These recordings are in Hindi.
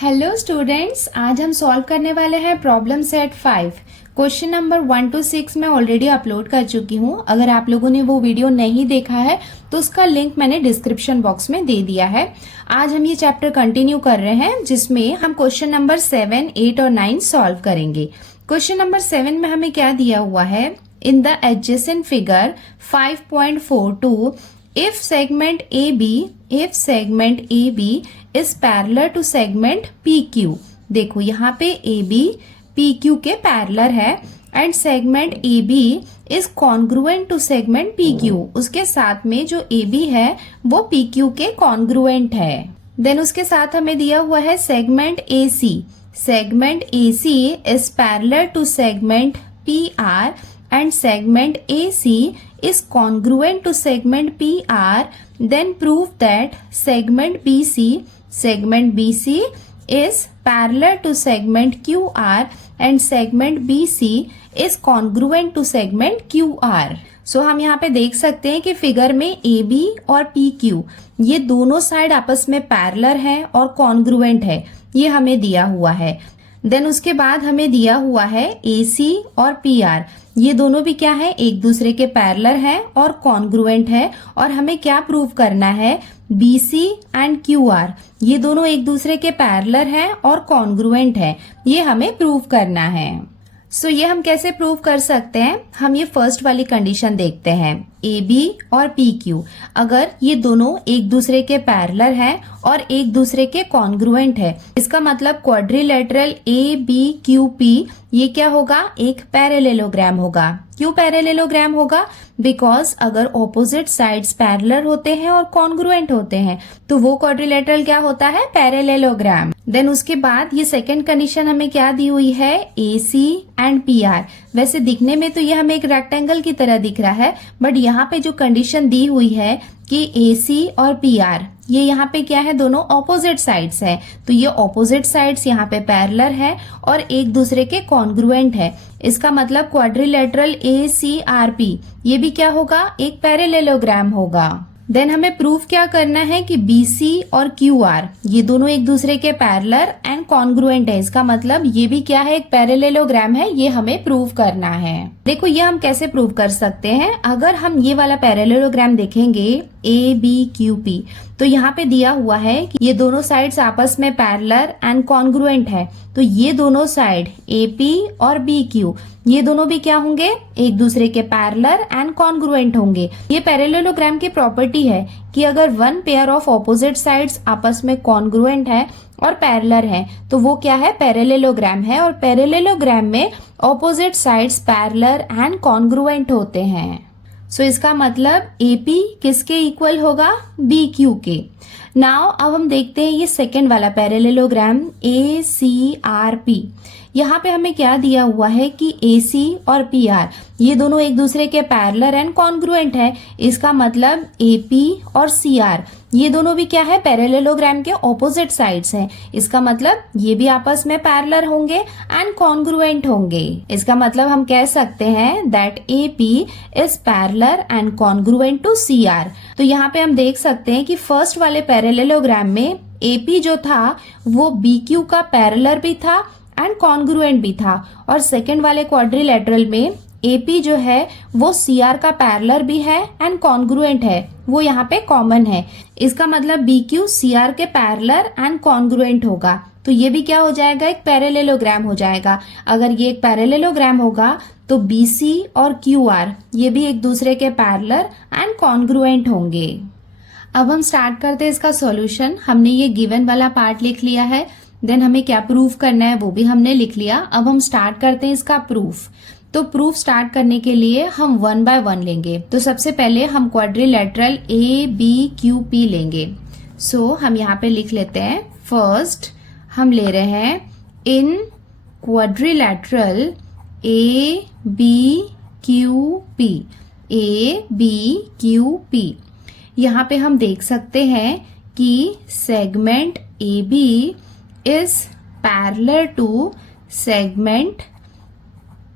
हेलो स्टूडेंट्स, आज हम सॉल्व करने वाले हैं problem set 5। Question number 1 to 6 मैं ऑलरेडी अपलोड कर चुकी हूँ। अगर आप लोगों ने वो वीडियो नहीं देखा है तो उसका लिंक मैंने डिस्क्रिप्शन बॉक्स में दे दिया है। आज हम ये चैप्टर कंटिन्यू कर रहे हैं जिसमें हम क्वेश्चन नंबर 7, 8 और 9 सॉल्व करेंगे। क्वेश्चन नंबर 7 में हमें क्या दिया हुआ है, in the adjacent figure 5.42 if segment AB is parallel to segment PQ। देखो यहाँ पे AB PQ के पैरेलल है and segment AB is congruent to segment PQ। उसके साथ में जो AB है वो PQ के कॉन्ग्रुएंट है। देन उसके साथ हमें दिया हुआ है segment AC। Segment AC is parallel to segment PR and segment AC is congruent to segment PR, then prove that segment BC is parallel to segment QR and segment BC is congruent to segment QR। सो हम यहाँ पे देख सकते हैं कि फिगर में AB और PQ ये दोनों साइड आपस में पैरेलल है और कॉन्ग्रुएंट है, ये हमें दिया हुआ है। देन उसके बाद हमें दिया हुआ है AC और PR, ये दोनों भी क्या है, एक दूसरे के पैरेलल है और कॉन्ग्रुएंट है। और हमें क्या प्रूव करना है, BC एंड QR ये दोनों एक दूसरे के पैरेलल है और कॉन्ग्रुएंट है, ये हमें प्रूव करना है। सो ये हम कैसे प्रूव कर सकते हैं, हम ये फर्स्ट वाली कंडीशन देखते हैं। AB और PQ अगर ये दोनों एक दूसरे के पैरेलल है और एक दूसरे के कॉन्ग्रुएंट है, इसका मतलब क्वाड्रिलेटरल ABQP ये क्या होगा, एक पैरेलेलोग्राम होगा। क्यों पैरेलेलोग्राम होगा, बिकॉज अगर ऑपोजिट साइड्स पैरेलल होते हैं और कॉन्ग्रुएंट होते हैं तो वो क्वाड्रिलेटरल क्या होता है, पैरेलेलोग्राम। देन उसके बाद ये सेकंड कंडीशन हमें क्या दी हुई है, AC एंड PR। वैसे दिखने में तो ये हमें एक रेक्टेंगल की तरह दिख रहा है, बट यहाँ पे जो कंडीशन दी हुई है कि AC और PR ये यहाँ पे क्या है, दोनों ऑपोजिट साइड्स है, तो ये ऑपोजिट साइड्स यहाँ पे पैरेलल है और एक दूसरे के कॉन्ग्रुएंट है। इसका मतलब क्वाड्रिलेटरल ACRP ये भी क्या होगा, एक पैरेलेलोग्राम होगा। देन हमें प्रूफ क्या करना है कि BC और QR ये दोनों एक दूसरे के पैरेलल एंड कॉन्ग्रुएंट है, इसका मतलब ये भी क्या है, एक पैरेलेलोग्राम है, ये हमें प्रूव करना है। देखो ये हम कैसे प्रूव कर सकते हैं, अगर हम ये वाला पैरेलेलोग्राम देखेंगे ABQP तो यहाँ पे दिया हुआ है कि ये दोनों साइड्स आपस में पैरेलल एंड कॉन्ग्रुएंट है, तो ये दोनों साइड AP और BQ ये दोनों भी क्या होंगे, एक दूसरे के पैरेलल एंड कॉन्ग्रुएंट होंगे। ये पैरेलेलोग्राम की प्रॉपर्टी है कि अगर one pair of opposite sides आपस में कॉन्ग्रुएंट है और पैरेलल है तो वो क्या है, पैरेलेलोग्राम है। और पैरेलेलोग्राम में opposite sides parallel and congruent होते हैं। सो इसका मतलब AP किसके इक्वल होगा, BQ के। नाउ अब हम देखते हैं ये सेकेंड वाला पैरेलेलोग्राम ACRP। यहाँ पे हमें क्या दिया हुआ है कि AC और PR ये दोनों एक दूसरे के पैरेलल एंड कॉन्ग्रुएंट है, इसका मतलब AP और CR ये दोनों भी क्या है, पैरेलेलोग्राम के ऑपोजिट साइड्स हैं, इसका मतलब ये भी आपस में पैरेलल होंगे एंड कॉन्ग्रुएंट होंगे। इसका मतलब हम कह सकते हैं that AP is parallel and congruent to CR। तो यहाँ पे हम देख सकते हैं कि फर्स्ट वाले पैरेलेलोग्राम में AP जो था वो BQ का पैरेलल भी था एंड कॉन्ग्रुएंट भी था, और सेकेंड वाले क्वाड्रिलेटरल में AP जो है वो CR का पैरेलल भी है एंड कॉन्ग्रुएंट है, वो यहाँ पे कॉमन है। इसका मतलब BQ CR के पैरेलल एंड कॉन्ग्रुएंट होगा, तो ये भी क्या हो जाएगा, एक पैरेलेलोग्राम हो जाएगा। अगर ये एक पैरेलेलोग्राम होगा तो BC और QR ये भी एक दूसरे के पैरेलल एंड कॉन्ग्रुएंट होंगे। अब हम स्टार्ट करते हैं इसका सॉल्यूशन। हमने ये गिवन वाला पार्ट लिख लिया है, देन हमें क्या प्रूफ करना है वो भी हमने लिख लिया। अब हम स्टार्ट करते हैं इसका प्रूफ। तो प्रूफ स्टार्ट करने के लिए हम 1 by 1 लेंगे। तो सबसे पहले हम क्वाड्रिलेटरल ABQP लेंगे। सो हम यहाँ पे लिख लेते हैं, फर्स्ट हम ले रहे हैं इन क्वाड्रिलेटरल ABQP। यहाँ पे हम देख सकते हैं कि segment AB is parallel to segment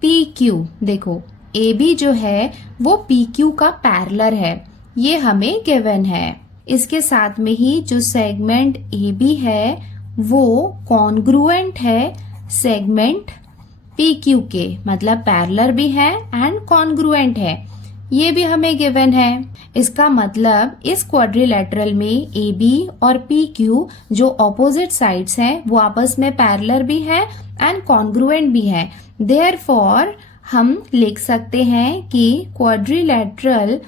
PQ। देखो AB जो है वो PQ का पैरेलल है, ये हमें गिवन है। इसके साथ में ही जो सेगमेंट AB है वो कॉन्ग्रुएंट है सेगमेंट PQ के, मतलब पैरेलल भी है एंड कॉन्ग्रुएंट है, ये भी हमें गिवन है। इसका मतलब इस क्वाड्रिलेटरल में AB और PQ जो ऑपोजिट साइड्स हैं वो आपस में पैरेलल भी है एंड कॉन्ग्रुएंट भी है। देयरफॉर हम लिख सकते हैं कि quadrilateral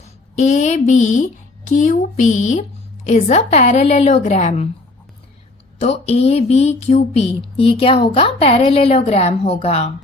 ABQP is a parallelogram. तो ABQP ये क्या होगा? पैरेललोग्राम होगा।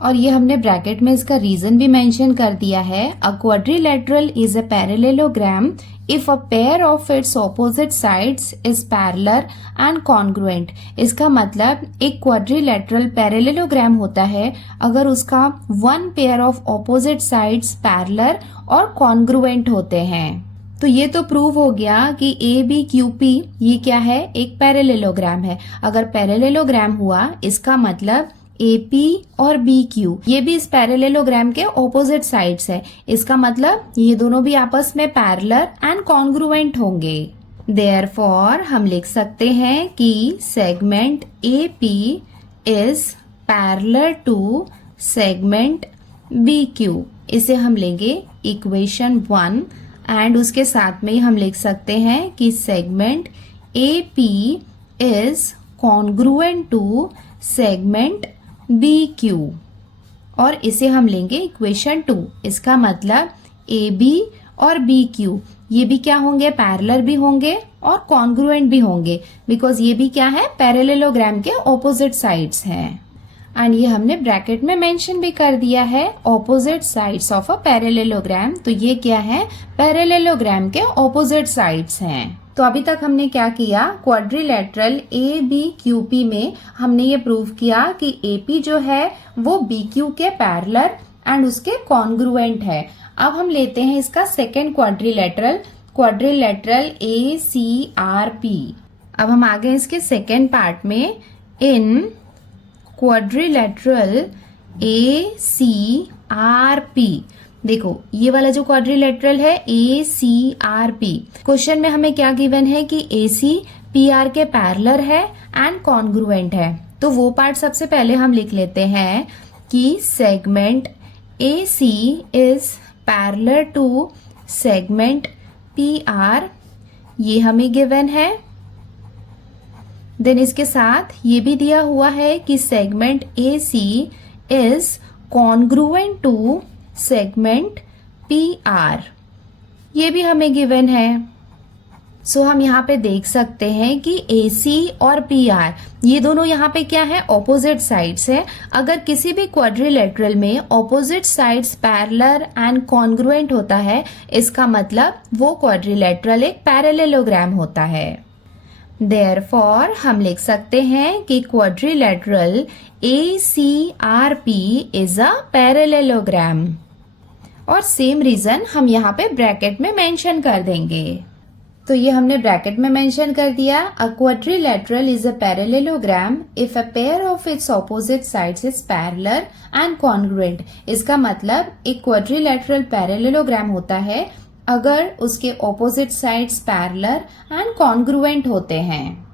और ये हमने ब्रैकेट में इसका रीजन भी मेंशन कर दिया है। अ quadrilateral is a parallelogram if a pair of its opposite sides is parallel and congruent. इसका मतलब एक क्वाड्रिलेटरल पैरेललोग्राम होता है अगर उसका one pair of opposite sides parallel और कॉन्ग्रुएंट होते हैं। तो ये तो प्रूव हो गया कि ABQP ये क्या है? एक पैरेललोग्राम है। अगर पैरेललोग्राम हुआ इसका मतलब AP और BQ ये भी इस पैरेललोग्राम के ऑपोजिट साइड्स है। इसका मतलब ये दोनों भी आपस में पैरेलल एंड कॉन्ग्रुएंट होंगे। देयरफॉर हम लिख सकते हैं कि segment AP is parallel to segment BQ। इसे हम लेंगे इक्वेशन 1 एंड उसके साथ में ही हम लिख सकते हैं कि segment AP is congruent to segment BQ और इसे हम लेंगे इक्वेशन 2। इसका मतलब AB और BQ ये भी क्या होंगे? पैरेलल भी होंगे और कॉन्ग्रुएंट भी होंगे, बिकॉज ये भी क्या है? पैरेललोग्राम के ऑपोजिट साइड्स हैं। एंड ये हमने ब्रैकेट में मेंशन भी कर दिया है, opposite sides of a parallelogram. तो ये क्या है? पैरेललोग्राम के ऑपोजिट साइड्स हैं। तो अभी तक हमने क्या किया? क्वाड्रिलेटरल ABQP में हमने ये प्रूव किया कि AP जो है वो BQ के पैरेलल एंड उसके कॉन्ग्रुएंट है। अब हम लेते हैं इसका सेकेंड क्वाड्रिलेटरल ACRP। अब हम आ गए इसके सेकेंड पार्ट में। इन क्वाड्रिलेटरल ACRP, देखो ये वाला जो क्वाड्रिलेटरल है ACRP, क्वेश्चन में हमें क्या गिवन है कि AC PR के पैरेलल है एंड कॉन्ग्रुएंट है। तो वो पार्ट सबसे पहले हम लिख लेते हैं कि segment AC is parallel to segment PR, ये हमें गिवन है। देन इसके साथ ये भी दिया हुआ है कि segment AC is congruent to segment PR, ये भी हमें गिवन है। सो हम यहाँ पे देख सकते हैं कि AC और PR ये दोनों यहाँ पे क्या है? ऑपोजिट साइड्स है। अगर किसी भी क्वाड्रिलेटरल में opposite sides parallel and congruent होता है इसका मतलब वो क्वाड्रिलेटरल एक पैरेललोग्राम होता है। देयरफॉर हम लिख सकते हैं कि quadrilateral ACRP is a parallelogram. और सेम रीजन हम यहाँ पे ब्रैकेट में मेंशन कर देंगे। तो ये हमने ब्रैकेट में मेंशन कर दिया। अ quadrilateral is a parallelogram if a pair of its opposite sides is parallel and congruent. इसका मतलब एक क्वाड्रिलेटरल पैरेललोग्राम होता है अगर उसके opposite sides parallel and congruent होते हैं।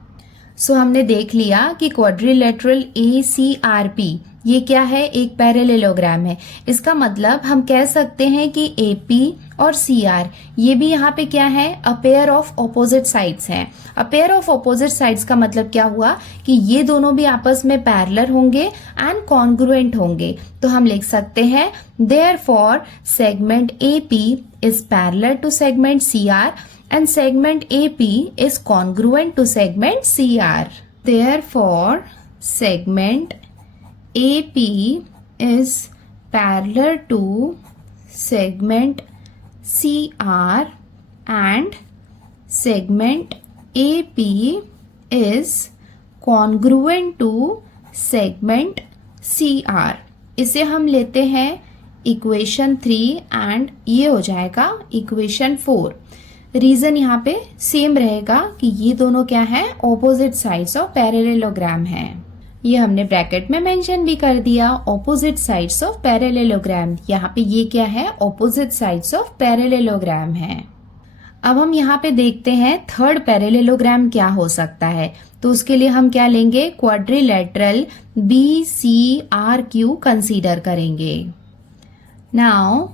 सो हमने देख लिया कि क्वाड्रिलेटरल ACRP ये क्या है? एक पैरेललोग्राम है। इसका मतलब हम कह सकते हैं कि AP और CR ये भी यहाँ पे क्या है? A pair of opposite sides हैं। A pair of opposite sides का मतलब क्या हुआ कि ये दोनों भी आपस में पैरेलल होंगे एंड कॉन्ग्रुएंट होंगे। तो हम लिख सकते हैं therefore segment AP is parallel to segment CR and segment AP is congruent to segment CR. Therefore, segment AP is parallel to segment CR and segment AP is congruent to segment CR. इसे हम लेते हैं इक्वेशन 3 एंड ये हो जाएगा इक्वेशन 4। रीजन यहाँ पे सेम रहेगा कि ये दोनों क्या है? ऑपोजिट साइड्स ऑफ पैरेललोग्राम है। ये हमने ब्रैकेट में मेंशन भी कर दिया, ऑपोजिट साइड्स ऑफ पैरेललोग्राम। यहाँ पे ये क्या है? ऑपोजिट साइड्स ऑफ पैरेललोग्राम है। अब हम यहाँ पे देखते हैं थर्ड पैरेललोग्राम क्या हो सकता है। तो उसके लिए हम क्या लेंगे, क्वाड्रिलेटरल BCRQ कंसीडर करेंगे। Now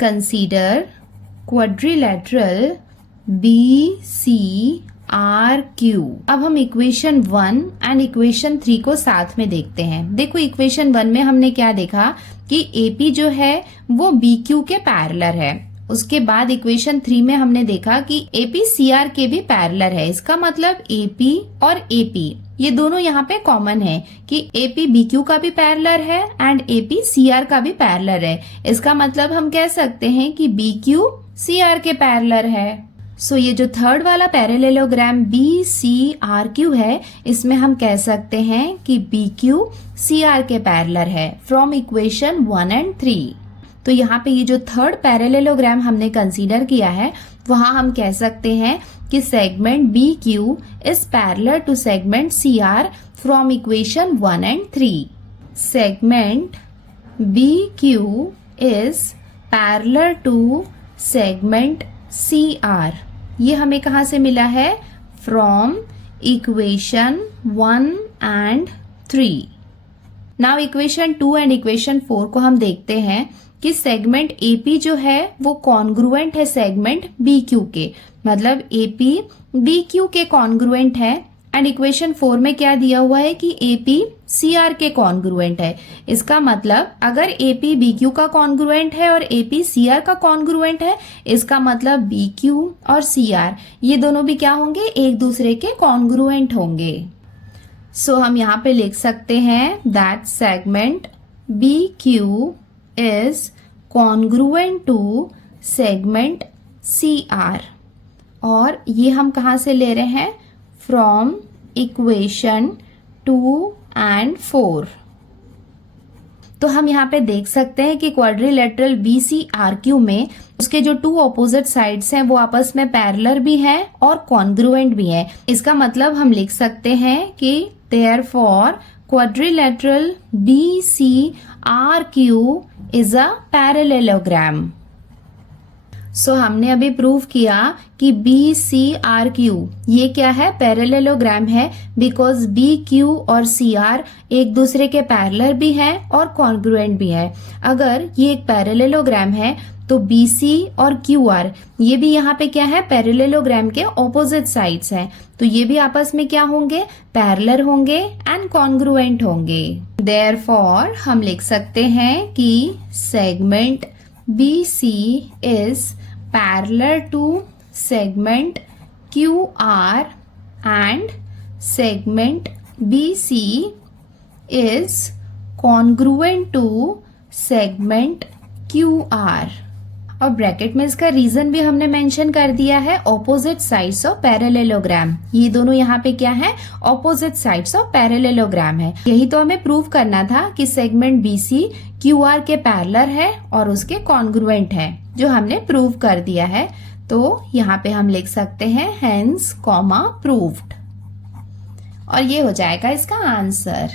consider quadrilateral BCRQ। अब हम इक्वेशन 1 एंड इक्वेशन 3 को साथ में देखते हैं। देखो इक्वेशन 1 में हमने क्या देखा कि AP जो है वो BQ के पैरेलल है। उसके बाद इक्वेशन 3 में हमने देखा कि AP CR के भी पैरेलल है। इसका मतलब AP और AP ये दोनों यहाँ पे कॉमन है कि AP BQ का भी पैरेलल है एंड AP CR का भी पैरेलल है। इसका मतलब हम कह सकते हैं कि BQ CR के पैरेलल है। सो ये जो थर्ड वाला पैरेललोग्राम BCRQ है, इसमें हम कह सकते हैं कि BQ CR के पैरेलल है फ्रॉम इक्वेशन 1 एंड 3। तो यहाँ पे ये जो थर्ड पैरेललोग्राम हमने कंसीडर किया है, वहां हम कह सकते हैं कि segment BQ is parallel to segment CR from equation 1 and 3। Segment BQ is parallel to segment CR। ये हमें कहाँ से मिला है, from equation 1 and 3। Now equation 2 and equation 4 को हम देखते हैं कि सेगमेंट AP जो है वो कॉन्ग्रुएंट है सेगमेंट BQ के, मतलब AP BQ के कॉन्ग्रुएंट है। एंड इक्वेशन 4 में क्या दिया हुआ है कि AP CR के कॉन्ग्रुएंट है। इसका मतलब अगर AP BQ का कॉन्ग्रुएंट है और AP CR का कॉन्ग्रुएंट है, इसका मतलब BQ और CR ये दोनों भी क्या होंगे, एक दूसरे के कॉन्ग्रुएंट होंगे। सो हम यहाँ पे लिख सकते हैं that segment BQ is congruent to segment CR। और ये हम कहाँ से ले रहे हैं, फ्रॉम इक्वेशन 2 एंड 4। तो हम यहाँ पे देख सकते हैं कि क्वाड्रिलेटरल BCRQ में उसके जो 2 ऑपोजिट साइड्स हैं वो आपस में पैरेलल भी हैं और कॉन्ग्रुएंट भी हैं। इसका मतलब हम लिख सकते हैं कि therefore quadrilateral BCRQ is a parallelogram. So हमने अभी प्रूव किया कि BCRQ ये क्या है, पैरेललोग्राम है, बिकॉज BQ और CR एक दूसरे के पैरेलल भी हैं और कॉन्ग्रुएंट भी है। अगर ये एक पैरेललोग्राम है तो BC और QR ये भी यहाँ पे क्या है, पैरेललोग्राम के ऑपोजिट साइड्स हैं, तो ये भी आपस में क्या होंगे, पैरेलल होंगे एंड कॉन्ग्रुएंट होंगे। देयरफॉर हम लिख सकते हैं कि segment BC is parallel to segment QR and segment BC is congruent to segment QR। और ब्रैकेट में इसका रीजन भी हमने मेंशन कर दिया है, ऑपोजिट साइड्स ऑफ पैरेललोग्राम। ये दोनों यहाँ पे क्या है, ऑपोजिट साइड्स ऑफ पैरेललोग्राम है। यही तो हमें प्रूव करना था कि सेगमेंट BC QR के पैरेलल है और उसके कॉन्ग्रुएंट है, जो हमने प्रूव कर दिया है। तो यहाँ पे हम लिख सकते हैं हेंस कॉमा प्रूव्ड, और ये हो जाएगा इसका आंसर।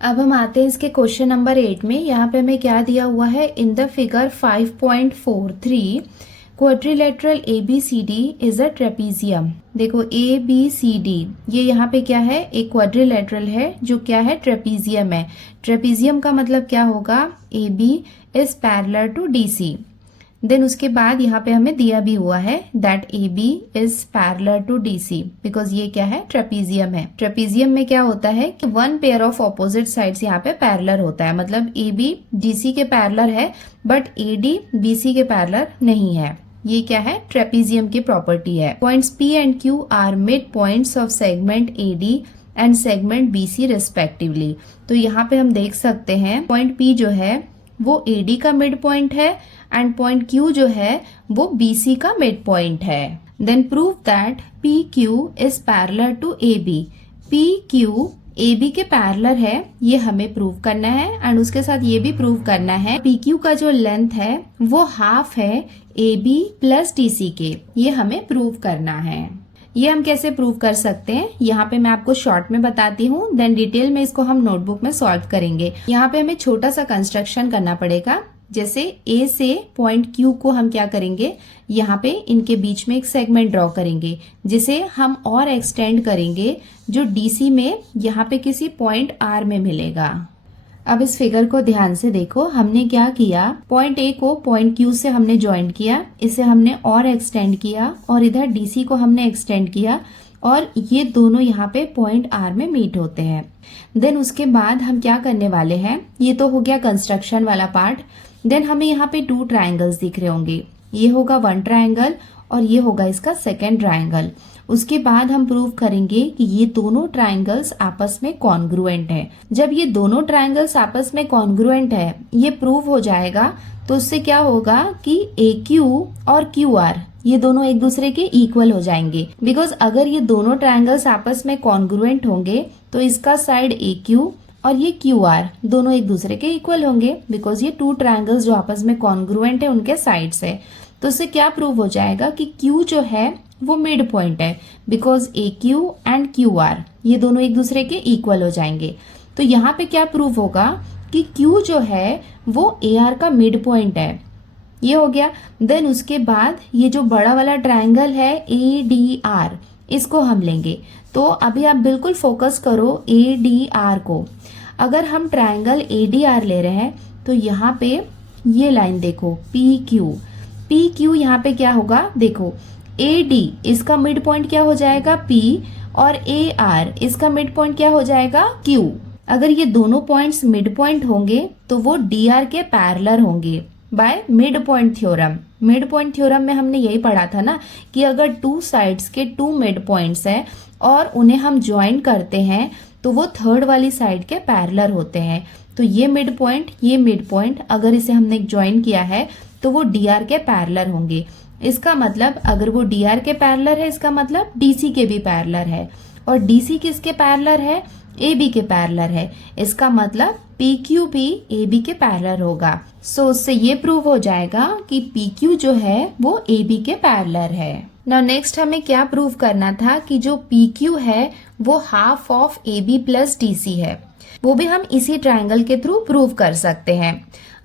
अब हम आते हैं इसके क्वेश्चन नंबर 8 में। यहाँ पे हमें क्या दिया हुआ है, in the figure 5.43 quadrilateral ABCD is a trapezium. देखो ABCD ये यहाँ पे क्या है, एक क्वाड्रिलेटरल है जो क्या है, ट्रेपीजियम है। ट्रेपीजियम का मतलब क्या होगा, AB is parallel to DC। Then उसके बाद यहाँ पे हमें दिया भी हुआ है that AB is parallel to DC, because ये क्या है, ट्रेपीजियम है। ट्रेपीजियम में क्या होता है कि one pair of opposite sides यहाँ पे पैरेलल होता है, मतलब AB DC के पैरेलल है बट AD BC के पैरेलल नहीं है। ये क्या है, ट्रेपीजियम की प्रॉपर्टी है। Points P and Q are mid points of segment AD and segment BC respectively. तो यहाँ पे हम देख सकते हैं पॉइंट P जो है वो AD का मिड पॉइंट है एंड पॉइंट Q जो है वो BC का मिड पॉइंट है। Then prove that PQ is parallel to AB। PQ AB के पैरेलल है, ये हमें प्रूव करना है एंड उसके साथ ये भी प्रूव करना है PQ का जो लेंथ है वो हाफ है AB प्लस DC के, ये हमें प्रूव करना है। ये हम कैसे प्रूव कर सकते हैं, यहाँ पे मैं आपको शॉर्ट में बताती हूँ, देन डिटेल में इसको हम नोटबुक में सॉल्व करेंगे। यहाँ पे हमें छोटा सा कंस्ट्रक्शन करना पड़ेगा। जैसे ए से पॉइंट क्यू को हम क्या करेंगे, यहाँ पे इनके बीच में एक सेगमेंट ड्रॉ करेंगे जिसे हम और एक्सटेंड करेंगे जो डीसी में यहाँ पे किसी पॉइंट आर में मिलेगा। अब इस फिगर को ध्यान से देखो, हमने क्या किया, पॉइंट ए को पॉइंट क्यू से हमने ज्वाइंट किया, इसे हमने और एक्सटेंड किया और इधर डीसी को हमने एक्सटेंड किया और ये दोनों यहाँ पे पॉइंट आर में मीट होते हैं। देन उसके बाद हम क्या करने वाले हैं, ये तो हो गया कंस्ट्रक्शन वाला पार्ट। देन हमें यहाँ पे 2 ट्राइंगल्स दिख रहे होंगे, ये होगा 1 ट्राइंगल और ये होगा इसका सेकेंड ट्राइंगल। उसके बाद हम प्रूव करेंगे कि ये दोनों ट्राइंगल्स आपस में कॉन्ग्रुएंट है। जब ये दोनों ट्राइंगल्स आपस में कॉन्ग्रुएंट है, ये प्रूव हो जाएगा, तो उससे क्या होगा कि AQ और QR ये दोनों एक दूसरे के इक्वल हो जाएंगे। बिकॉज अगर ये दोनों ट्राइंगल्स आपस में कॉन्ग्रुएंट होंगे तो इसका साइड AQ और ये QR दोनों एक दूसरे के इक्वल होंगे, बिकॉज ये 2 ट्राइंगल्स जो आपस में कॉन्ग्रुएंट है उनके साइड्स है। तो इससे क्या प्रूव हो जाएगा कि Q जो है वो मिड पॉइंट है, बिकॉज AQ एंड QR ये दोनों एक दूसरे के इक्वल हो जाएंगे। तो यहाँ पे क्या प्रूव होगा कि Q जो है वो AR का मिड पॉइंट है, ये हो गया। देन उसके बाद ये जो बड़ा वाला ट्राइंगल है ADR, इसको हम लेंगे। तो अभी आप बिल्कुल फोकस करो ADR को। अगर हम ट्राइंगल ADR ले रहे हैं तो यहाँ पे ये लाइन देखो PQ यहाँ पे क्या होगा, देखो AD इसका मिड पॉइंट क्या हो जाएगा P और AR इसका मिड पॉइंट क्या हो जाएगा Q। अगर ये दोनों पॉइंट्स मिड पॉइंट होंगे तो वो DR के पैरेलल होंगे bye mid point theorem. Mid point theorem में हमने यही पढ़ा था ना कि अगर 2 साइड्स के 2 मिड पॉइंट्स हैं और उन्हें हम ज्वाइन करते हैं तो वो थर्ड वाली साइड के पैरेलल होते हैं। तो ये मिड पॉइंट अगर इसे हमने ज्वाइन किया है तो वो DR के पैरेलल होंगे। इसका मतलब अगर वो DR के पैरेलल है, इसका मतलब DC के भी पैरेलल है, और DC किसके पैरेलल है, AB के पैरेलल है। इसका मतलब PQ भी AB के पैरेलल होगा। सो उससे ये प्रूव हो जाएगा कि PQ जो है वो AB के पैरेलल है। नाउ नेक्स्ट हमें क्या प्रूव करना था कि जो PQ है वो half of AB plus DC है। वो भी हम इसी ट्राइंगल के थ्रू प्रूव कर सकते हैं।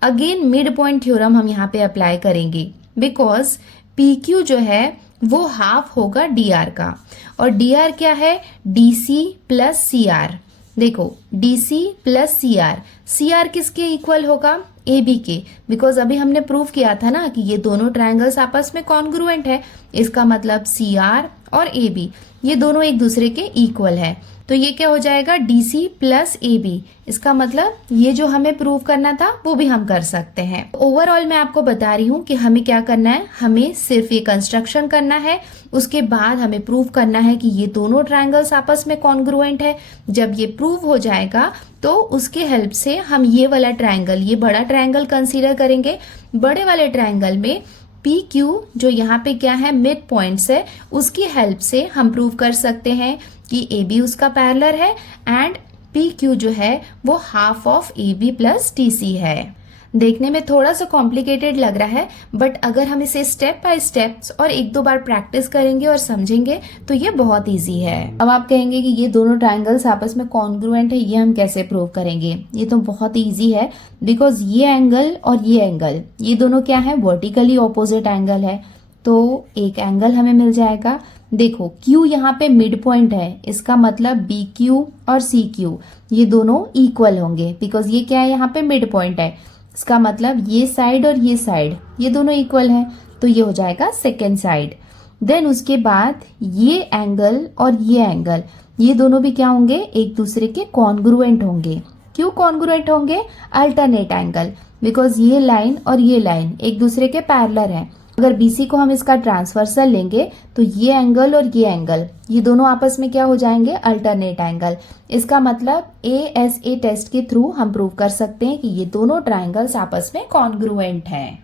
अगेन मिड पॉइंट थ्योरम हम यहाँ पे अप्लाई करेंगे, बिकॉज PQ जो है वो हाफ होगा DR का, और DR क्या है, DC प्लस CR। देखो DC प्लस CR किसके इक्वल होगा, AB के, बिकॉज अभी हमने प्रूव किया था ना कि ये दोनों ट्राइंगल्स आपस में कॉन्ग्रुएंट है। इसका मतलब CR और AB ये दोनों एक दूसरे के इक्वल है। तो ये क्या हो जाएगा, DC प्लस AB। इसका मतलब ये जो हमें प्रूव करना था वो भी हम कर सकते हैं। ओवरऑल मैं आपको बता रही हूँ कि हमें क्या करना है, हमें सिर्फ ये कंस्ट्रक्शन करना है, उसके बाद हमें प्रूव करना है कि ये दोनों ट्राइंगल्स आपस में कॉन्ग्रुएंट है। जब ये प्रूव हो जाएगा तो उसके हेल्प से हम ये वाला ट्राइंगल, ये बड़ा ट्राइंगल कंसीडर करेंगे। बड़े वाले ट्राइंगल में PQ जो यहाँ पे क्या है, मिड पॉइंट्स है, उसकी हेल्प से हम प्रूव कर सकते हैं कि AB उसका पैरेलल है एंड PQ जो है वो half of AB plus DC है। देखने में थोड़ा सा कॉम्प्लिकेटेड लग रहा है, बट अगर हम इसे स्टेप बाय स्टेप और 1-2 बार प्रैक्टिस करेंगे और समझेंगे तो ये बहुत इजी है। अब आप कहेंगे कि ये दोनों ट्राइंगल्स आपस में कॉन्ग्रुएंट है, ये हम कैसे प्रूव करेंगे। ये तो बहुत इजी है, बिकॉज ये एंगल और ये एंगल ये दोनों क्या है, वर्टिकली ऑपोजिट एंगल है। तो एक एंगल हमें मिल जाएगा। देखो Q यहाँ पे मिड पॉइंट है, इसका मतलब BQ और CQ ये दोनों इक्वल होंगे, बिकॉज ये क्या है, यहाँ पे मिड पॉइंट है। इसका मतलब ये साइड और ये साइड ये दोनों इक्वल हैं, तो ये हो जाएगा सेकेंड साइड। देन उसके बाद ये एंगल और ये एंगल ये दोनों भी क्या होंगे, एक दूसरे के कॉन्ग्रुएंट होंगे। क्यों कॉन्ग्रुएंट होंगे, अल्टरनेट एंगल, बिकॉज ये लाइन और ये लाइन एक दूसरे के पैरेलल है। अगर BC को हम इसका ट्रांसवर्सल लेंगे तो ये एंगल और ये एंगल ये दोनों आपस में क्या हो जाएंगे, अल्टरनेट एंगल। इसका मतलब ASA टेस्ट के थ्रू हम प्रूव कर सकते हैं कि ये दोनों ट्राइंगल्स आपस में कॉन्ग्रुएंट हैं।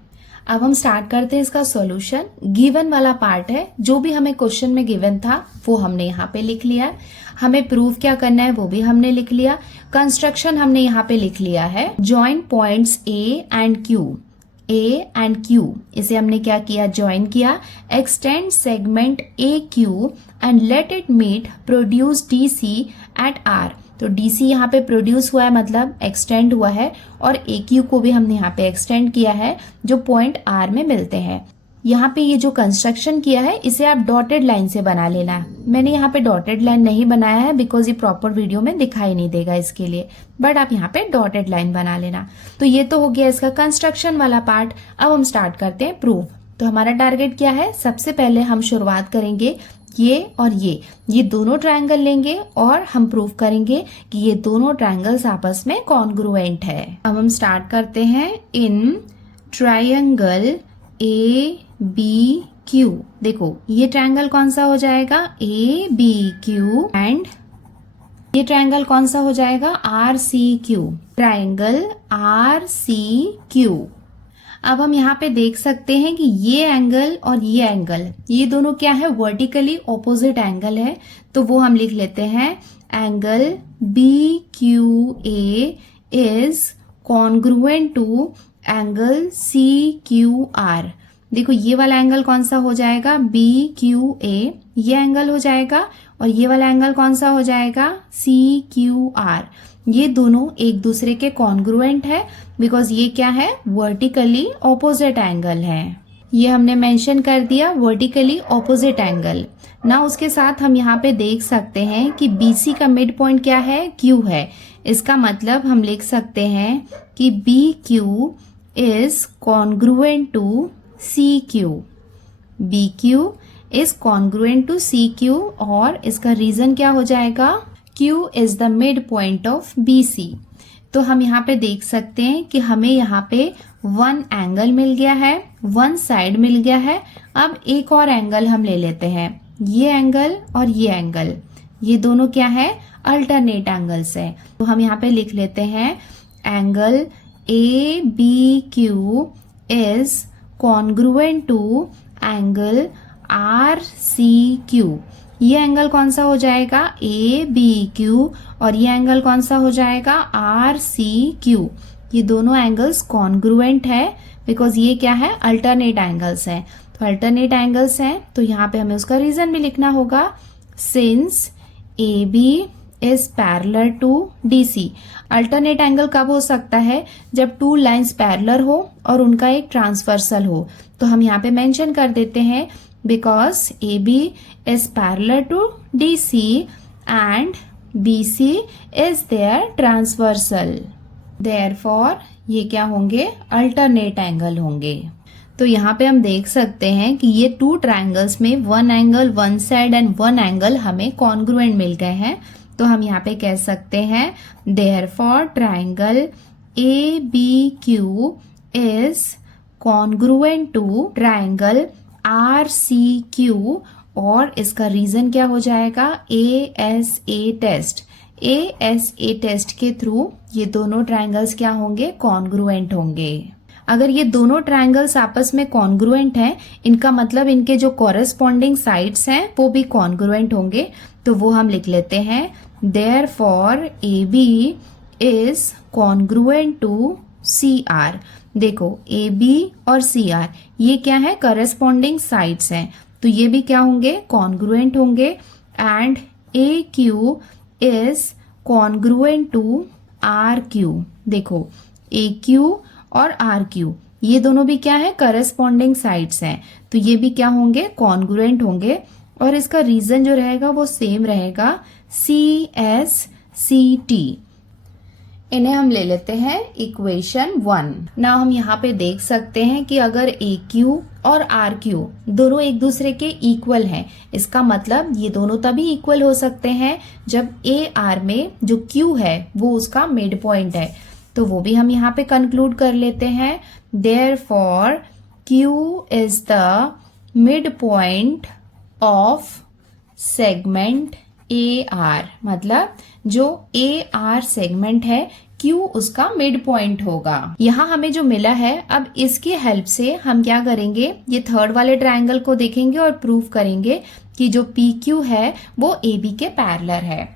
अब हम स्टार्ट करते हैं इसका सॉल्यूशन। गिवन वाला पार्ट है, जो भी हमें क्वेश्चन में गिवन था वो हमने यहाँ पे लिख लिया है। हमें प्रूव क्या करना है वो भी हमने लिख लिया। कंस्ट्रक्शन हमने यहाँ पे लिख लिया है। Join points A and Q इसे हमने क्या किया, ज्वाइन किया। Extend segment AQ and let it meet produce DC at R। तो DC यहाँ पे प्रोड्यूस हुआ है मतलब एक्सटेंड हुआ है, और AQ को भी हमने यहाँ पे एक्सटेंड किया है जो पॉइंट R में मिलते हैं। यहाँ पे ये जो कंस्ट्रक्शन किया है इसे आप डॉटेड लाइन से बना लेना। मैंने यहाँ पे डॉटेड लाइन नहीं बनाया है बिकॉज ये प्रॉपर वीडियो में दिखाई नहीं देगा इसके लिए, बट आप यहाँ पे डॉटेड लाइन बना लेना। तो ये तो हो गया इसका कंस्ट्रक्शन वाला पार्ट। अब हम स्टार्ट करते हैं प्रूफ। तो हमारा टारगेट क्या है, सबसे पहले हम शुरुआत करेंगे ये और ये दोनों ट्रायंगल लेंगे और हम प्रूफ करेंगे कि ये दोनों ट्रायंगल्स आपस में कॉन्ग्रुएंट है। अब हम स्टार्ट करते हैं। इन ट्रायंगल ABQ, देखो ये ट्रायंगल कौन सा हो जाएगा, ABQ, एंड ये ट्रायंगल कौन सा हो जाएगा, RCQ, ट्रायंगल RCQ। अब हम यहाँ पे देख सकते हैं कि ये एंगल और ये एंगल, ये दोनों क्या है, वर्टिकली ऑपोजिट एंगल है। तो वो हम लिख लेते हैं angle BQA is congruent to angle CQR। देखो ये वाला एंगल कौन सा हो जाएगा, BQA, ये एंगल हो जाएगा, और ये वाला एंगल कौन सा हो जाएगा, CQR। ये दोनों एक दूसरे के कॉन्ग्रुएंट है बिकॉज ये क्या है, वर्टिकली ऑपोजिट एंगल है। ये हमने मेंशन कर दिया, वर्टिकली ऑपोजिट एंगल ना। उसके साथ हम यहाँ पे देख सकते हैं कि BC का मिड पॉइंट क्या है, Q है। इसका मतलब हम लिख सकते हैं कि BQ is congruent to CQ। BQ is congruent to CQ, और इसका रीजन क्या हो जाएगा, Q is the mid point of BC। तो हम यहाँ पे देख सकते हैं कि हमें यहाँ पे वन एंगल मिल गया है, वन साइड मिल गया है। अब एक और एंगल हम ले लेते हैं, ये एंगल और ये एंगल, ये दोनों क्या है, अल्टरनेट एंगल्स है। तो हम यहाँ पे लिख लेते हैं angle ABQ is congruent to angle RCQ। ये एंगल कौन सा हो जाएगा, ABQ, और ये एंगल कौन सा हो जाएगा, RCQ। ये दोनों एंगल्स कॉन्ग्रुएंट है बिकॉज ये क्या है, अल्टरनेट एंगल्स हैं। तो अल्टरनेट एंगल्स हैं तो यहाँ पे हमें उसका रीजन भी लिखना होगा, since AB is parallel to DC। Alternate angle कब हो सकता है, जब टू लाइंस पैरेलल हो और उनका एक ट्रांसवर्सल हो। तो हम यहाँ पे मेंशन कर देते हैं because AB is parallel to DC and BC is their transversal, therefore ये क्या होंगे, अल्टरनेट एंगल होंगे। तो यहाँ पे हम देख सकते हैं कि ये टू ट्रायंगल्स में one angle one side and one angle हमें कॉन्ग्रुएंट मिल गए हैं। तो हम यहाँ पे कह सकते हैं therefore triangle ABQ is congruent to triangle RCQ, और इसका रीजन क्या हो जाएगा, ASA टेस्ट। ASA टेस्ट के थ्रू ये दोनों ट्रायंगल्स क्या होंगे, कॉन्ग्रुएंट होंगे। अगर ये दोनों ट्रायंगल्स आपस में कॉन्ग्रुएंट हैं, इनका मतलब इनके जो कॉरेस्पॉन्डिंग साइड्स हैं वो भी कॉन्ग्रुएंट होंगे। तो वो हम लिख लेते हैं therefore AB is congruent to CR। देखो AB और CR ये क्या है, कॉरेस्पॉन्डिंग साइड्स हैं, तो ये भी क्या होंगे, कॉन्ग्रुएंट होंगे। And AQ is congruent to RQ। देखो AQ और RQ ये दोनों भी क्या है, करेस्पॉन्डिंग साइड्स हैं, तो ये भी क्या होंगे, कॉन्ग्रुएंट होंगे। और इसका रीजन जो रहेगा वो सेम रहेगा, CSCT। इन्हें हम ले लेते हैं इक्वेशन 1। ना हम यहाँ पे देख सकते हैं कि अगर AQ और RQ दोनों एक दूसरे के इक्वल हैं, इसका मतलब ये दोनों तभी इक्वल हो सकते हैं जब AR में जो Q है वो उसका मिड पॉइंट है। तो वो भी हम यहाँ पे कंक्लूड कर लेते हैं, therefore Q is the mid point of segment AR। मतलब जो AR सेगमेंट है Q उसका मिड पॉइंट होगा। यहाँ हमें जो मिला है, अब इसकी हेल्प से हम क्या करेंगे, ये थर्ड वाले ट्रायंगल को देखेंगे और प्रूव करेंगे कि जो PQ है वो AB के पैरेलल है।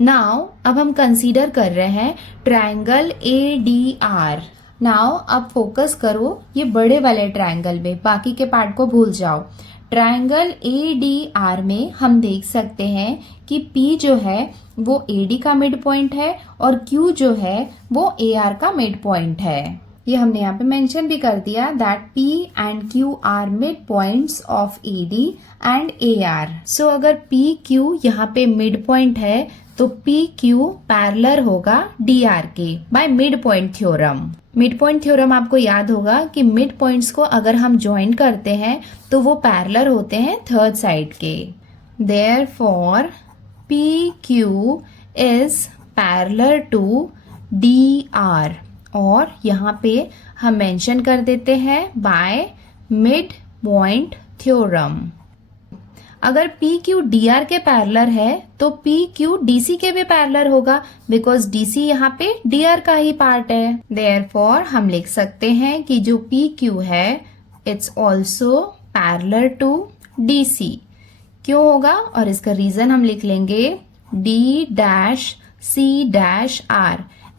नाउ अब हम कंसीडर कर रहे हैं ट्रायंगल ADR। नाउ अब फोकस करो ये बड़े वाले ट्रायंगल में, बाकी के पार्ट को भूल जाओ। ट्रायंगल ADR में हम देख सकते हैं कि P जो है वो AD का मिड पॉइंट है और Q जो है वो AR का मिड पॉइंट है। ये हमने यहाँ पे मेंशन भी कर दिया that P and Q are mid points of AD and AR। So अगर PQ यहाँ पे मिड पॉइंट है तो PQ पैरेलल होगा DR के by mid point theorem. Mid point theorem आपको याद होगा कि मिड पॉइंट्स को अगर हम ज्वाइन करते हैं तो वो पैरेलल होते हैं थर्ड साइड के। Therefore PQ is parallel to DR और यहाँ पे हम मेंशन कर देते हैं बाय मिड पॉइंट थ्योरम। अगर PQ DR के पैरेलल है तो PQ DC के भी पैरेलल होगा बिकॉज DC यहाँ पे DR का ही पार्ट है। देयरफॉर हम लिख सकते हैं कि जो PQ है it's also parallel to DC। क्यों होगा और इसका रीजन हम लिख लेंगे D-C-R।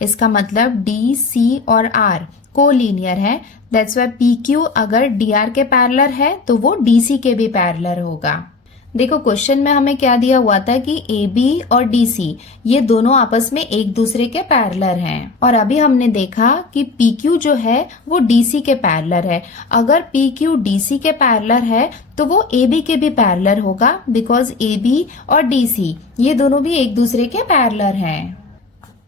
इसका मतलब DC और R कोलिनियर है, दैट्स वाई PQ अगर DR के पैरेलल है तो वो DC के भी पैरेलल होगा। देखो क्वेश्चन में हमें क्या दिया हुआ था कि AB और DC ये दोनों आपस में एक दूसरे के पैरेलल हैं और अभी हमने देखा कि PQ जो है वो DC के पैरेलल है। अगर PQ DC के पैरेलल है तो वो AB के भी पैरेलल होगा बिकॉज AB और DC ये दोनों भी एक दूसरे के पैरेलल हैं।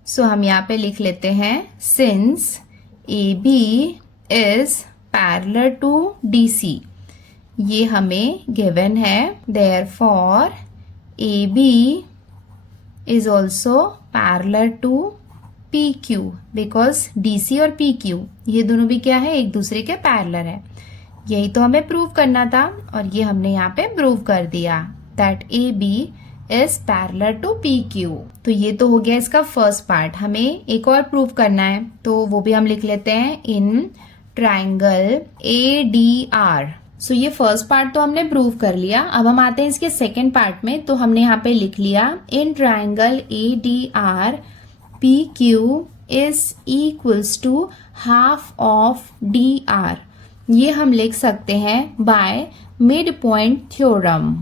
सो हम यहाँ पे लिख लेते हैं since AB is parallel to DC, ये हमें गिवन है। Therefore AB is also parallel to PQ because DC और PQ ये दोनों भी क्या है एक दूसरे के पैरेलल है। यही तो हमें प्रूव करना था और ये हमने यहाँ पे प्रूव कर दिया that AB is parallel to PQ। तो ये तो हो गया इसका फर्स्ट पार्ट। हमें एक और प्रूव करना है तो वो भी हम लिख लेते हैं इन ट्रायंगल ADR। सो ये फर्स्ट पार्ट तो हमने प्रूव कर लिया। अब हम आते हैं इसके सेकेंड पार्ट में। तो हमने यहाँ पे लिख लिया in triangle ADR PQ is equals to half of DR। ये हम लिख सकते हैं बाय मिड पॉइंट थ्योरम।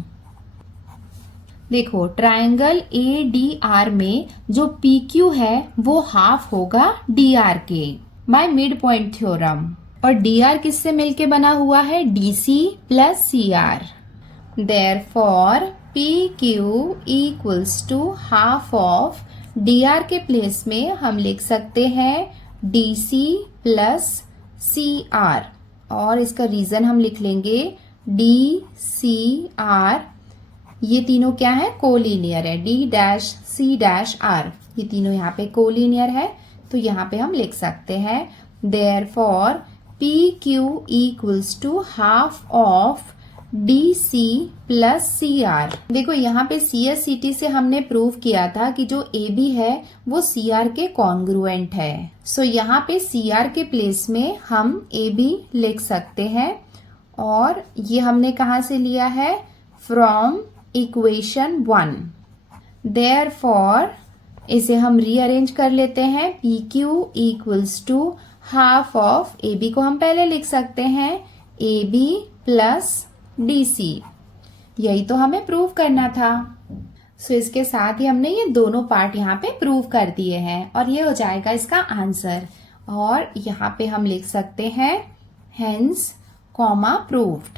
देखो ट्रायंगल ADR में जो PQ है वो हाफ होगा DR के बाय मिड पॉइंट थ्योरम और DR किससे मिलके बना हुआ है DC plus CR। Therefore PQ equals to half of DR के प्लेस में हम लिख सकते हैं DC प्लस CR और इसका रीजन हम लिख लेंगे DCR। ये तीनों क्या है कोलिनियर है, D-C-R ये तीनों यहाँ पे कोलिनियर है तो यहाँ पे हम लिख सकते हैं therefore PQ equals to half of DC plus CR। देखो यहाँ पे CSCT से हमने प्रूव किया था कि जो AB है वो CR के कॉन्ग्रुएंट है। सो यहाँ पे CR के प्लेस में हम AB लिख सकते हैं और ये हमने कहाँ से लिया है फ्रॉम इक्वेशन 1। देयरफॉर इसे हम रीअरेंज कर लेते हैं। PQ equals to half of AB को हम पहले लिख सकते हैं AB प्लस DC। यही तो हमें प्रूव करना था। सो इसके साथ ही हमने ये दोनों पार्ट यहाँ पे प्रूव कर दिए हैं और ये हो जाएगा इसका आंसर और यहाँ पे हम लिख सकते हैं हेंस कॉमा प्रूव्ड।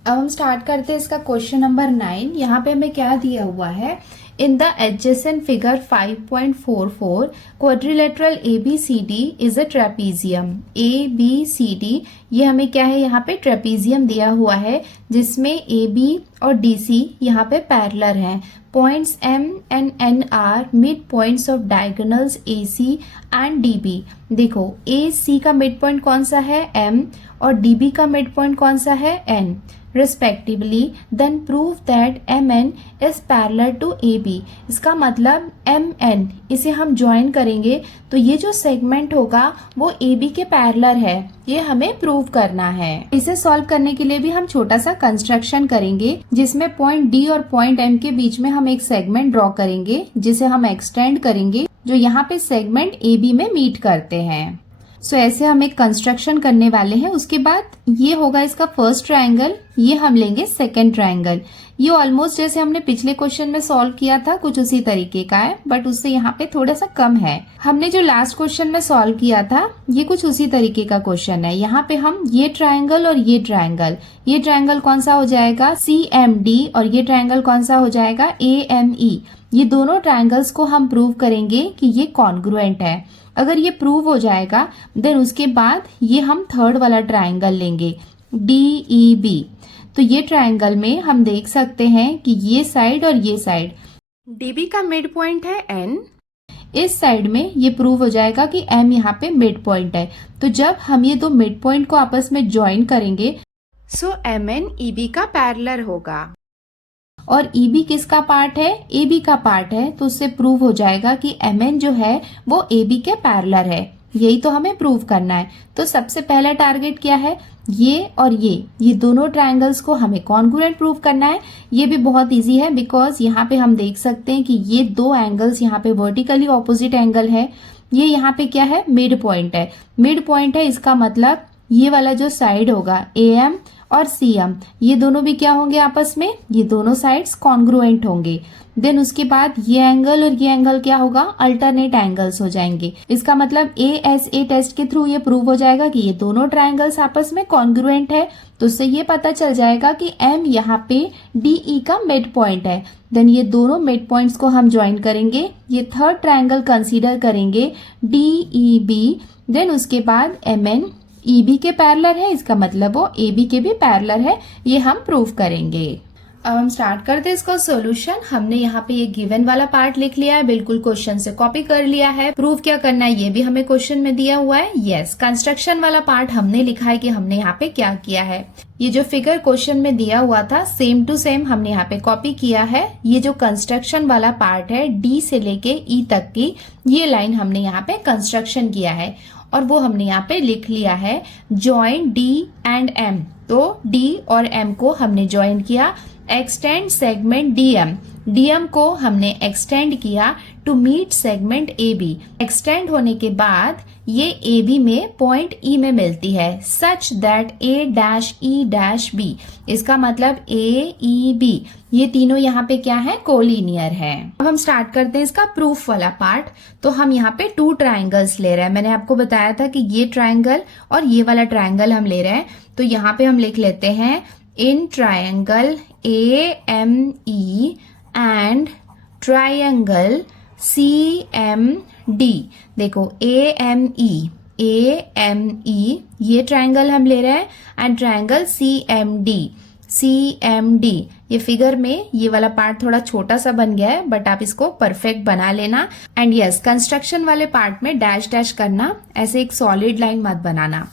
अब हम स्टार्ट करते हैं इसका क्वेश्चन नंबर 9। यहाँ पे हमें क्या दिया हुआ है in the adjacent figure 5.44 quadrilateral ABCD is a trapezium. ABCD ये हमें क्या है यहाँ पे ट्रेपीजियम दिया हुआ है जिसमें AB और DC यहाँ पे पैरेलल हैं। Points M and N are mid points of diagonals AC and DB। देखो AC का मिड पॉइंट कौन सा है M और DB का मिड पॉइंट कौन सा है N respectively, then prove that MN is parallel to AB। इसका मतलब MN इसे हम ज्वाइन करेंगे तो ये जो सेगमेंट होगा वो AB के पैरेलल है, ये हमें प्रूव करना है। इसे सॉल्व करने के लिए भी हम छोटा सा कंस्ट्रक्शन करेंगे जिसमें पॉइंट D और पॉइंट M के बीच में हम एक सेगमेंट ड्रॉ करेंगे जिसे हम एक्सटेंड करेंगे जो यहाँ पे सेगमेंट ए बी में मीट करते हैं। सो ऐसे हम एक कंस्ट्रक्शन करने वाले हैं। उसके बाद ये होगा इसका फर्स्ट ट्रायंगल, ये हम लेंगे सेकंड ट्रायंगल। ये ऑलमोस्ट जैसे हमने पिछले क्वेश्चन में सॉल्व किया था कुछ उसी तरीके का है, बट उससे यहाँ पे थोड़ा सा कम है। हमने जो लास्ट क्वेश्चन में सॉल्व किया था ये कुछ उसी तरीके का क्वेश्चन है। यहाँ पे हम ये ट्रायंगल और ये ट्रायंगल कौन सा हो जाएगा CMD, और ये ट्रायंगल कौन सा हो जाएगा AME। ये दोनों ट्रायंगल्स को हम प्रूव करेंगे कि ये कॉन्ग्रुएंट है। अगर ये प्रूव हो जाएगा देन उसके बाद ये हम थर्ड वाला ट्रायंगल लेंगे DEB। तो ये ट्रायंगल में हम देख सकते हैं कि ये साइड और ये साइड, DB का मिड पॉइंट है N, इस साइड में ये प्रूव हो जाएगा कि M यहाँ पे मिड पॉइंट है। तो जब हम ये दो मिड पॉइंट को आपस में ज्वाइन करेंगे सो MN EB का पैरेलल होगा। और EB किसका पार्ट है? AB का पार्ट है। तो उससे प्रूव हो जाएगा कि MN जो है वो AB के पैरेलल है। यही तो हमें प्रूव करना है। तो सबसे पहला टारगेट क्या है? ये और ये दोनों ट्रायंगल्स को हमें कॉन्ग्रुएंट प्रूव करना है। ये भी बहुत इजी है बिकॉज यहाँ पे हम देख सकते हैं कि ये दो एंगल्स यहाँ पे वर्टिकली ऑपोजिट एंगल है। ये यहाँ पे क्या है? मिड पॉइंट है। मिड पॉइंट है इसका मतलब ये वाला जो साइड होगा AM और CM, ये दोनों भी क्या होंगे आपस में? ये दोनों साइड्स कॉन्ग्रुएंट होंगे। देन उसके बाद ये एंगल और ये एंगल क्या होगा? अल्टरनेट एंगल्स हो जाएंगे। इसका मतलब ASA टेस्ट के थ्रू ये प्रूव हो जाएगा कि ये दोनों ट्रायंगल्स आपस में कॉन्ग्रुएंट है। तो उससे ये पता चल जाएगा कि M यहाँ पे DE का मिड पॉइंट है। देन ये दोनों मिड पॉइंट्स को हम ज्वाइन करेंगे। ये थर्ड ट्रायंगल कंसीडर करेंगे DEB। देन उसके बाद MN EB के पैरेलल है, इसका मतलब वो AB के भी पैरेलल है। ये हम प्रूव करेंगे। अब हम स्टार्ट करते हैं इसका सॉल्यूशन। हमने यहाँ पे ये गिवन वाला पार्ट लिख लिया है, बिल्कुल क्वेश्चन से कॉपी कर लिया है। प्रूव क्या करना है ये भी हमें क्वेश्चन में दिया हुआ है। यस, कंस्ट्रक्शन वाला पार्ट हमने लिखा है कि हमने यहाँ पे क्या किया है। ये जो फिगर क्वेश्चन में दिया हुआ था सेम टू सेम हमने यहाँ पे कॉपी किया है। ये जो कंस्ट्रक्शन वाला पार्ट है D से लेके E तक की ये लाइन हमने यहाँ पे कंस्ट्रक्शन किया है और वो हमने यहाँ पे लिख लिया है जॉइन D एंड M। तो D और M को हमने ज्वाइन किया। एक्सटेंड सेगमेंट DM को हमने एक्सटेंड किया to meet segment AB। Extend होने के बाद ये AB में पॉइंट E में मिलती है such that A', E', B। इसका मतलब AEB ये तीनों यहाँ पे क्या है? कोलिनियर है। अब हम स्टार्ट करते हैं इसका प्रूफ वाला पार्ट। तो हम यहाँ पे टू ट्राइंगल्स ले रहे हैं। मैंने आपको बताया था कि ये ट्राइंगल और ये वाला ट्राइंगल हम ले रहे हैं। तो यहाँ पे हम लिख लेते हैं in triangle AME and triangle CMD। देखो AME ये ट्राइंगल हम ले रहे हैं एंड ट्राइंगल CMD। ये फिगर में ये वाला पार्ट थोड़ा छोटा सा बन गया है बट आप इसको परफेक्ट बना लेना। एंड यस, कंस्ट्रक्शन वाले पार्ट में डैश डैश करना, ऐसे एक सॉलिड लाइन मत बनाना।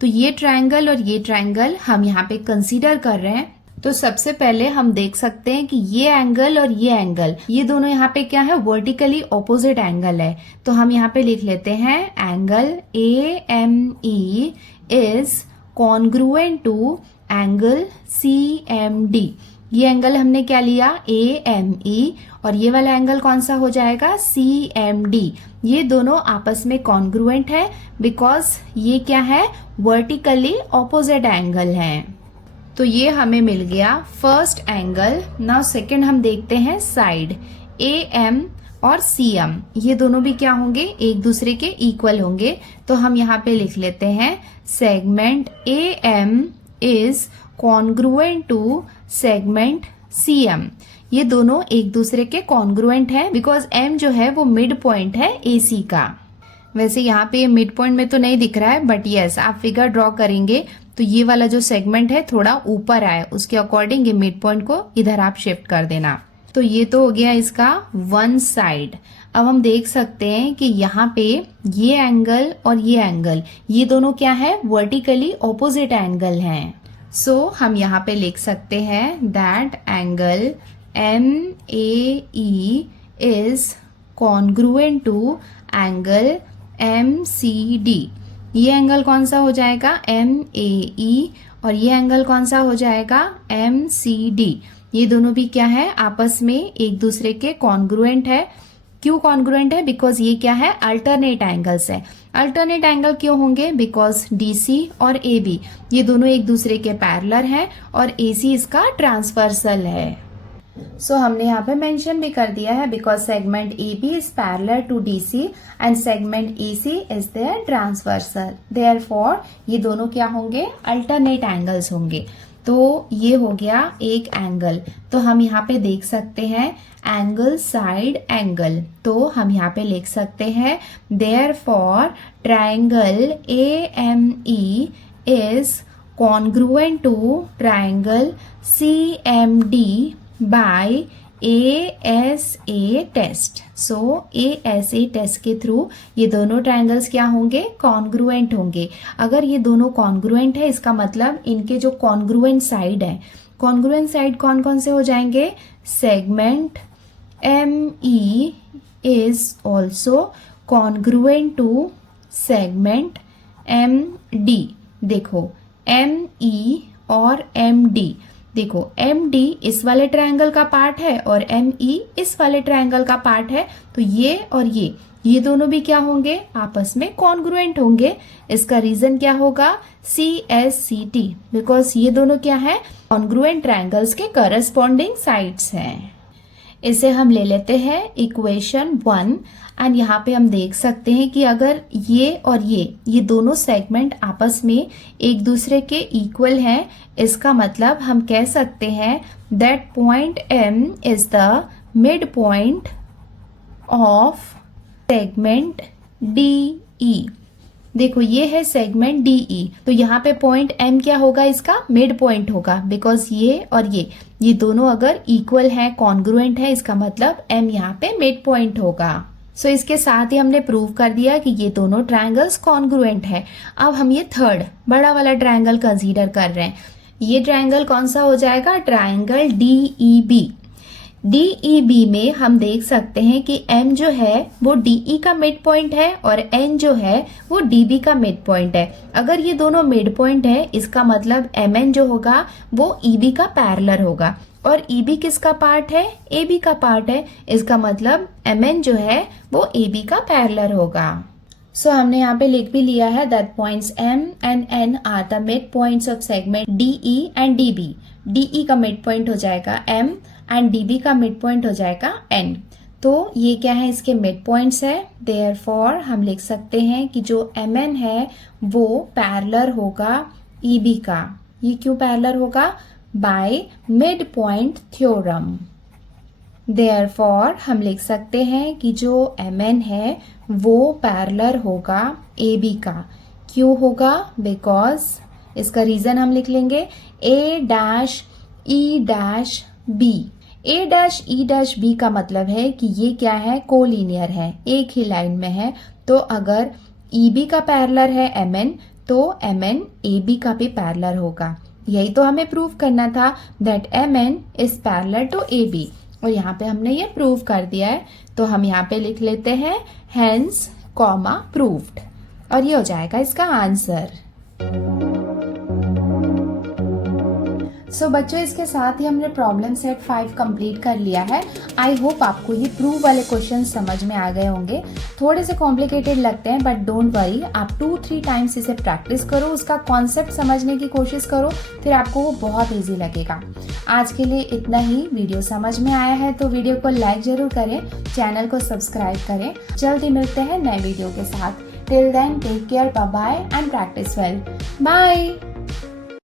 तो ये ट्राइंगल और ये ट्राइंगल हम यहाँ पे कंसीडर कर रहे हैं। तो सबसे पहले हम देख सकते हैं कि ये एंगल और ये एंगल ये दोनों यहाँ पे क्या है? वर्टिकली ऑपोजिट एंगल है। तो हम यहाँ पे लिख लेते हैं angle AME is congruent to angle CMD। ये एंगल हमने क्या लिया? AME और ये वाला एंगल कौन सा हो जाएगा? CMD। ये दोनों आपस में कॉन्ग्रुएंट है बिकॉज ये क्या है? वर्टिकली ऑपोजिट एंगल है। तो ये हमें मिल गया फर्स्ट एंगल। नाउ सेकंड हम देखते हैं साइड AM और CM। ये दोनों भी क्या होंगे? एक दूसरे के इक्वल होंगे। तो हम यहाँ पे लिख लेते हैं segment AM is congruent to segment CM। ये दोनों एक दूसरे के कॉन्ग्रुएंट है बिकॉज M जो है वो मिड पॉइंट है AC का। वैसे यहाँ पे मिड पॉइंट में तो नहीं दिख रहा है बट यस, आप फिगर ड्रॉ करेंगे तो ये वाला जो सेगमेंट है थोड़ा ऊपर आए, उसके अकॉर्डिंग ये मिड पॉइंट को इधर आप शिफ्ट कर देना। तो ये तो हो गया इसका वन साइड। अब हम देख सकते हैं कि यहाँ पे ये एंगल और ये एंगल ये दोनों क्या है? वर्टिकली ऑपोजिट एंगल हैं। सो हम यहाँ पे लिख सकते हैं that angle MAE is congruent to angle MCD। ये एंगल कौन सा हो जाएगा? MAE और ये एंगल कौन सा हो जाएगा? MCD। ये दोनों भी क्या है? आपस में एक दूसरे के कॉन्ग्रुएंट है। क्यों कॉन्ग्रुएंट है? बिकॉज ये क्या है? अल्टरनेट एंगल्स है। अल्टरनेट एंगल क्यों होंगे? बिकॉज DC और AB ये दोनों एक दूसरे के पैरेलल हैं और AC इसका ट्रांसवर्सल है। सो हमने यहाँ पे मेंशन भी कर दिया है because segment AB is parallel to DC and segment AC is their transversal, therefore ये दोनों क्या होंगे? अल्टरनेट एंगल्स होंगे। तो ये हो गया एक एंगल। तो हम यहाँ पे देख सकते हैं एंगल साइड एंगल, तो हम यहाँ पे लिख सकते हैं therefore triangle AME is congruent to triangle CMD by ASA test. So ASA test के थ्रू ये दोनों ट्रायंगल्स क्या होंगे? कॉन्ग्रुएंट होंगे। अगर ये दोनों कॉन्ग्रुएंट है इसका मतलब इनके जो कॉन्ग्रुएंट साइड है, कॉन्ग्रुएंट साइड कौन कौन से हो जाएंगे? Segment ME is also congruent to segment MD। देखो ME और MD, देखो MD इस वाले ट्रायंगल का पार्ट है और ME इस वाले ट्रायंगल का पार्ट है, तो ये और ये दोनों भी क्या होंगे? आपस में कॉन्ग्रुएंट होंगे। इसका रीजन क्या होगा? CSCT, बिकॉज ये दोनों क्या है? कॉन्ग्रुएंट ट्रायंगल्स के करस्पॉन्डिंग साइड्स हैं। इसे हम ले लेते हैं इक्वेशन 1 एंड यहाँ पे हम देख सकते हैं कि अगर ये और ये दोनों सेगमेंट आपस में एक दूसरे के इक्वल हैं, इसका मतलब हम कह सकते हैं that point M is the mid point of segment DE। देखो ये है सेगमेंट DE, तो यहाँ पे पॉइंट M क्या होगा? इसका मिड पॉइंट होगा, बिकॉज ये और ये दोनों अगर इक्वल हैं, कॉन्ग्रुएंट है, इसका मतलब M यहाँ पे मिड पॉइंट होगा। सो इसके साथ ही हमने प्रूव कर दिया कि ये दोनों ट्रायंगल्स कॉन्ग्रुएंट है। अब हम ये थर्ड बड़ा वाला ट्रायंगल कंसीडर कर रहे हैं। ये ट्रायंगल कौन सा हो जाएगा? Triangle DEB। DEB में हम देख सकते हैं कि M जो है वो DE का मिड पॉइंट है और N जो है वो DB का मिड पॉइंट है। अगर ये दोनों मिड पॉइंट है इसका मतलब MN जो होगा वो EB का पैरेलल होगा और EB किसका पार्ट है? AB का पार्ट है। इसका मतलब MN जो है वो AB का पैरेलल होगा। सो हमने यहाँ पे लिख भी लिया है that points M and N are the mid points of segment DE and DB। DE का मिड पॉइंट हो जाएगा M एंड DB का मिड पॉइंट हो जाएगा N। तो ये क्या है? इसके मिड पॉइंट्स है, देयरफॉर हम लिख सकते हैं कि जो MN है वो पैरेलल होगा EB का। ये क्यों पैरेलल होगा? Bye mid point theorem. Therefore हम लिख सकते हैं कि जो MN है वो पैरेलल होगा AB का। क्यों होगा? बिकॉज इसका रीजन हम लिख लेंगे A-E-B। A-E-B का मतलब है कि ये क्या है? कोलिनियर है, एक ही लाइन में है। तो अगर EB का पैरेलल है MN तो MN AB का भी पैरेलल होगा। यही तो हमें प्रूव करना था that MN is parallel to AB और यहाँ पे हमने ये प्रूव कर दिया है। तो हम यहाँ पे लिख लेते हैं हेंस कॉमा प्रूव्ड और ये हो जाएगा इसका आंसर। सो बच्चों इसके साथ ही हमने प्रॉब्लम सेट 5 कंप्लीट कर लिया है। आई होप आपको ये प्रूव वाले क्वेश्चन समझ में आ गए होंगे। थोड़े से कॉम्प्लिकेटेड लगते हैं बट डोंट वरी, आप 2-3 टाइम्स इसे प्रैक्टिस करो, उसका कॉन्सेप्ट समझने की कोशिश करो, फिर आपको वो बहुत ईजी लगेगा। आज के लिए इतना ही। वीडियो समझ में आया है तो वीडियो को लाइक जरूर करें, चैनल को सब्सक्राइब करें। जल्दी मिलते हैं नए वीडियो के साथ। Till then take care, bye bye and practice well. Bye.